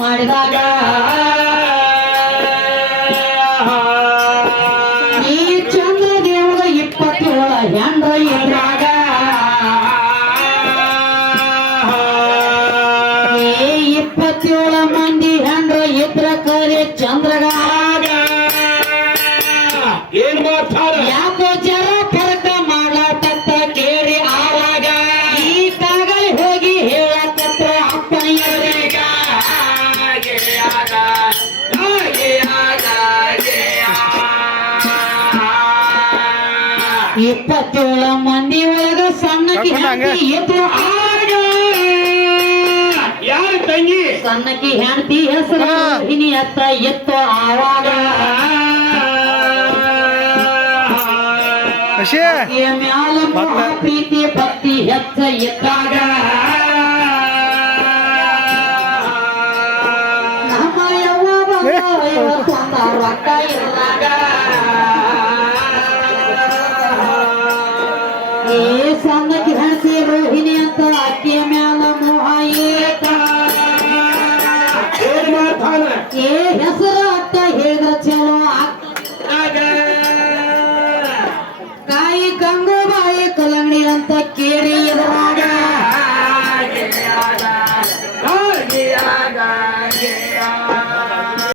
ಮಾಡಿದಾಗ ಈ ಚಂದ್ರ ದೇವರ 27 ಹೆಂಡ್ರ ಇದ್ರಾಗ ಈ 27 ಮಂದಿ ಹೆಂಡ್ರ ಇದ್ರ ಕರೆ ಚಂದ್ರಗಾಗ ಏನ್ ಮಾಡ್ತಾರ ಯಾಕೋ ಜರ ಫರಕ ಮಾಡತಕ್ಕ ಕೇಳಿ ಆವಾಗ ಈ ಕಾಗಲಿ ಹೋಗಿ ಹೇಳತಕ್ಕ ಅಪ್ಪನಿಯರಿಗೆ 27 ಮಂದಿ ಒಳಗ ಸಣ್ಣಕಿ ಹೆಂಡತಿ ಎತ್ತು ಆಗ ಯಾರ ತಂಗಿ ಸಣ್ಣಕಿ ಹೆಂಡತಿ ಹೆಸರು ರೋಹಿಣಿ ಅತ್ತ ಎತ್ತು ಆವಾಗ ಮ್ಯಾಲ ಮೋಹ ಪ್ರೀತಿ ಭಕ್ತಿ ಹೆಚ್ಚ ಇದ್ದಾಗ ನಮ್ಮ ಯವ್ವ ಸ್ವಂತ ರೊಕ್ಕ ಇದ್ದಾಗ ಏ ಸಣ್ಣಕಿ ಹೆಂಡತಿ ರೋಹಿಣಿ ಅಂತ ಅಕ್ಕಿಯ ಮ್ಯಾಲ ಮೋಹ ಏತ ಏನ್ ಮಾಡ್ತಾನ ಏ ಹೆಸರು ಅತ್ತ ಹೇಳಿದ್ರ ಚಲೋ ಕಾಯಿ ಗಂಗೂಬಾಯಿ ಕಲಂಗಡಿ ಅಂತ ಕೇಳಿ